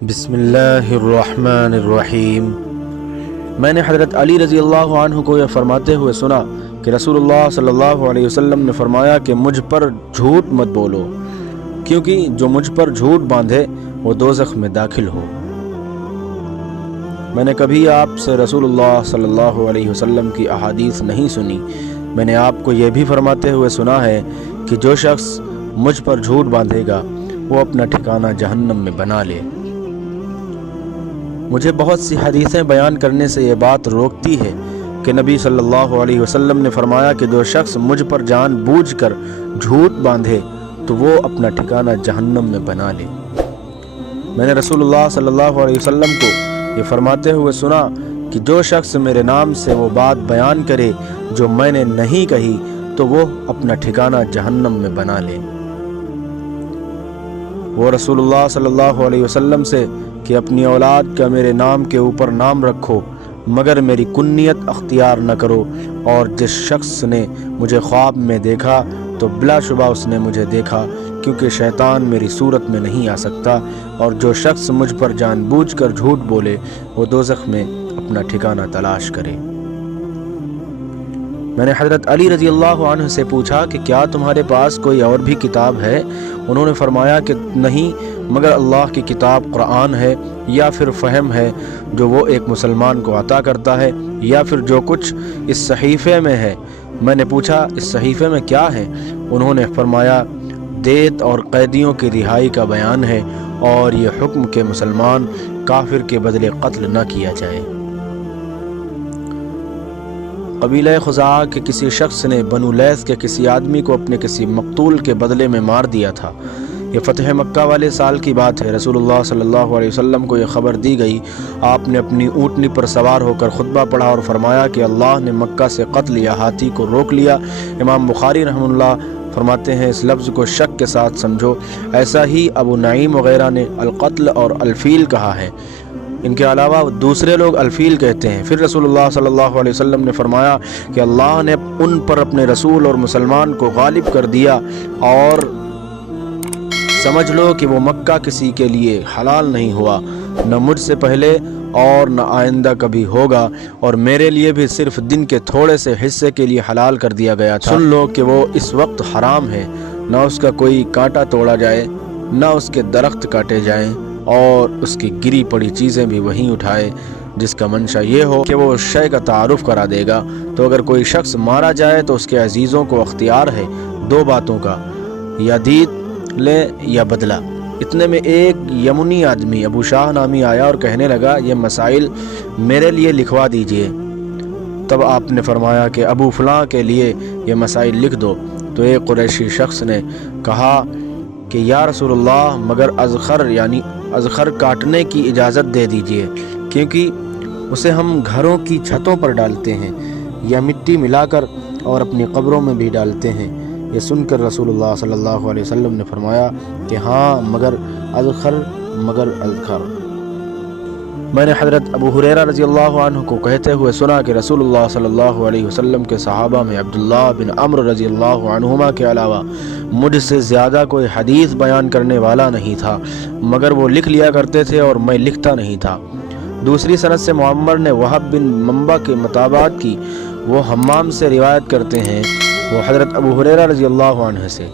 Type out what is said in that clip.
بسم اللہ الرحمن الرحیم۔ میں نے حضرت علی رضی اللہ عنہ کو یہ فرماتے ہوئے سنا کہ رسول اللہ صلی اللہ علیہ وسلم نے فرمایا کہ مجھ پر جھوٹ مت بولو، کیونکہ جو مجھ پر جھوٹ باندھے وہ دوزخ میں داخل ہو۔ میں نے کبھی آپ سے رسول اللہ صلی اللہ علیہ وسلم کی احادیث نہیں سنی۔ میں نے آپ کو یہ بھی فرماتے ہوئے سنا ہے کہ جو شخص مجھ پر جھوٹ باندھے گا وہ اپنا ٹھکانہ جہنم میں بنا لے۔ مجھے بہت سی حدیثیں بیان کرنے سے یہ بات روکتی ہے کہ نبی صلی اللہ علیہ وسلم نے فرمایا کہ جو شخص مجھ پر جان بوجھ کر جھوٹ باندھے تو وہ اپنا ٹھکانہ جہنم میں بنا لے۔ میں نے رسول اللہ صلی اللہ علیہ وسلم کو یہ فرماتے ہوئے سنا کہ جو شخص میرے نام سے وہ بات بیان کرے جو میں نے نہیں کہی تو وہ اپنا ٹھکانہ جہنم میں بنا لے۔ وہ رسول اللہ صلی اللہ علیہ وسلم سے کہ اپنی اولاد کا میرے نام کے اوپر نام رکھو مگر میری کنیت اختیار نہ کرو، اور جس شخص نے مجھے خواب میں دیکھا تو بلا شبہ اس نے مجھے دیکھا، کیونکہ شیطان میری صورت میں نہیں آ سکتا، اور جو شخص مجھ پر جان بوجھ کر جھوٹ بولے وہ دوزخ میں اپنا ٹھکانہ تلاش کرے۔ میں نے حضرت علی رضی اللہ عنہ سے پوچھا کہ کیا تمہارے پاس کوئی اور بھی کتاب ہے؟ انہوں نے فرمایا کہ نہیں، مگر اللہ کی کتاب قرآن ہے، یا پھر فہم ہے جو وہ ایک مسلمان کو عطا کرتا ہے، یا پھر جو کچھ اس صحیفے میں ہے۔ میں نے پوچھا اس صحیفے میں کیا ہے؟ انہوں نے فرمایا دیت اور قیدیوں کی رہائی کا بیان ہے، اور یہ حکم کہ مسلمان کافر کے بدلے قتل نہ کیا جائے۔ قبیلہ خزاعہ کے کسی شخص نے بنو لیث کے کسی آدمی کو اپنے کسی مقتول کے بدلے میں مار دیا تھا۔ یہ فتح مکہ والے سال کی بات ہے۔ رسول اللہ صلی اللہ علیہ وسلم کو یہ خبر دی گئی۔ آپ نے اپنی اونٹنی پر سوار ہو کر خطبہ پڑھا اور فرمایا کہ اللہ نے مکہ سے قتل یا ہاتھی کو روک لیا۔ امام بخاری رحمہ اللہ فرماتے ہیں اس لفظ کو شک کے ساتھ سمجھو۔ ایسا ہی ابو نعیم وغیرہ نے القتل اور الفیل کہا ہے۔ ان کے علاوہ دوسرے لوگ الفیل کہتے ہیں۔ پھر رسول اللہ صلی اللہ علیہ وسلم نے فرمایا کہ اللہ نے ان پر اپنے رسول اور مسلمان کو غالب کر دیا، اور سمجھ لو کہ وہ مکہ کسی کے لیے حلال نہیں ہوا، نہ مجھ سے پہلے اور نہ آئندہ کبھی ہوگا، اور میرے لیے بھی صرف دن کے تھوڑے سے حصے کے لیے حلال کر دیا گیا تھا۔ سن لو کہ وہ اس وقت حرام ہے، نہ اس کا کوئی کانٹا توڑا جائے، نہ اس کے درخت کاٹے جائیں، اور اس کی گری پڑی چیزیں بھی وہیں اٹھائے، جس کا منشا یہ ہو کہ وہ اس شے کا تعارف کرا دے گا۔ تو اگر کوئی شخص مارا جائے تو اس کے عزیزوں کو اختیار ہے دو باتوں کا، یا دیت لے یا بدلہ۔ اتنے میں ایک یمنی آدمی ابو شاہ نامی آیا اور کہنے لگا یہ مسائل میرے لیے لکھوا دیجئے۔ تب آپ نے فرمایا کہ ابو فلاں کے لیے یہ مسائل لکھ دو۔ تو ایک قریشی شخص نے کہا کہ یا رسول اللہ مگر اذخر کاٹنے کی اجازت دے دیجئے، کیونکہ اسے ہم گھروں کی چھتوں پر ڈالتے ہیں یا مٹی ملا کر اور اپنی قبروں میں بھی ڈالتے ہیں۔ یہ سن کر رسول اللہ صلی اللہ علیہ وسلم نے فرمایا کہ ہاں مگر اذخر۔ میں نے حضرت ابو ہریرہ رضی اللہ عنہ کو کہتے ہوئے سنا کہ رسول اللہ صلی اللہ علیہ وسلم کے صحابہ میں عبداللہ بن عمرو رضی اللہ عنہما کے علاوہ مجھ سے زیادہ کوئی حدیث بیان کرنے والا نہیں تھا، مگر وہ لکھ لیا کرتے تھے اور میں لکھتا نہیں تھا۔ دوسری سند سے معمر نے وہب بن منبع کے مطابعت کی، وہ حمام سے روایت کرتے ہیں، وہ حضرت ابو ہریرہ رضی اللہ عنہ سے۔